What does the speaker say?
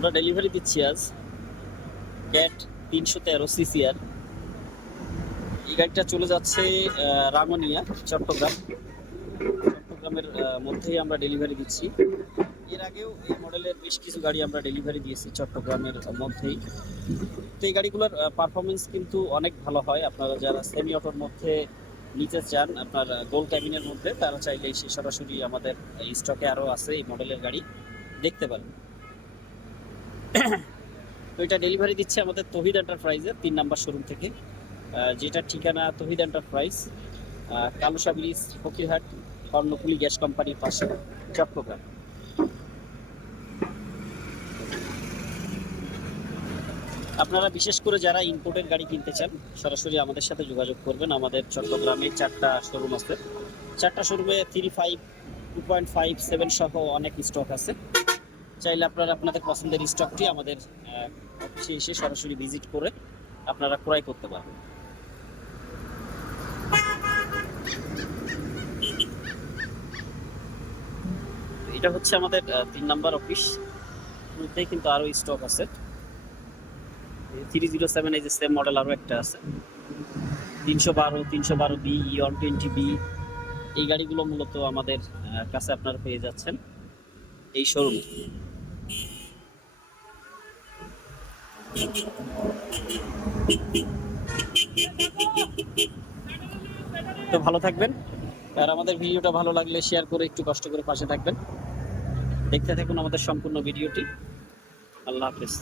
আমরা ডেলিভারি দিচ্ছি আজ ক্যাট 313 সিসিআর। এই গাড়িটা চলে যাচ্ছে রাঙ্গুনিয়া, চট্টগ্রাম। চট্টগ্রামের মধ্যেই আমরা ডেলিভারি দিচ্ছি। এর আগেও এই মডেলের বেশ কিছু গাড়ি আমরা ডেলিভারি দিয়েছি চট্টগ্রামের মধ্যেই। তো এই গাড়িগুলোর পারফরমেন্স কিন্তু অনেক ভালো হয়। আপনারা যারা সেমি অটোর মধ্যে নিতে চান, আপনার গোল ক্যাবিনের মধ্যে, তারা চাইলে এসে সরাসরি আমাদের স্টকে আরও আছে এই মডেলের গাড়ি দেখতে পারেন। তো এটা ডেলিভারি দিচ্ছে আমাদের তহিদ এন্টারপ্রাইজের 3 নাম্বার শোরুম থেকে, যেটার ঠিকানা তহিদ এন্টারপ্রাইজ, কালুসা ব্রিজ, ফকিরহাট, কর্ণফুলী গ্যাস কোম্পানির পাশে, চট্টগ্রাম। আপনারা বিশেষ করে যারা ইম্পোর্টের গাড়ি কিনতে চান, সরাসরি আমাদের সাথে যোগাযোগ করবেন। আমাদের চট্টগ্রামে 4টা শোরুম আছে। 4টা শোরুমে 3.5, 2.57 সহ অনেক স্টক আছে। চাইলে আপনারা আপনাদের পছন্দের স্টকটি আমাদের অফিসে এসে সরাসরি ভিজিট করে আপনারা ক্রয় করতে পারবেন। এটা হচ্ছে আমাদের 3 নাম্বার অফিস। মধ্যেই কিন্তু আরো স্টক আছে। 307 এই যে সেম মডেল আরো একটা আছে, 312 বি, E120 বি। এই গাড়িগুলো মূলত আমাদের কাছে আপনারা পেয়ে যাচ্ছেন এই শোরুমে। তো ভালো থাকবেন, আর আমাদের ভিডিওটা ভালো লাগলে শেয়ার করে একটু কষ্ট করে পাশে থাকবেন। দেখতে থাকুন আমাদের সম্পূর্ণ ভিডিওটি। আল্লাহ হাফেজ।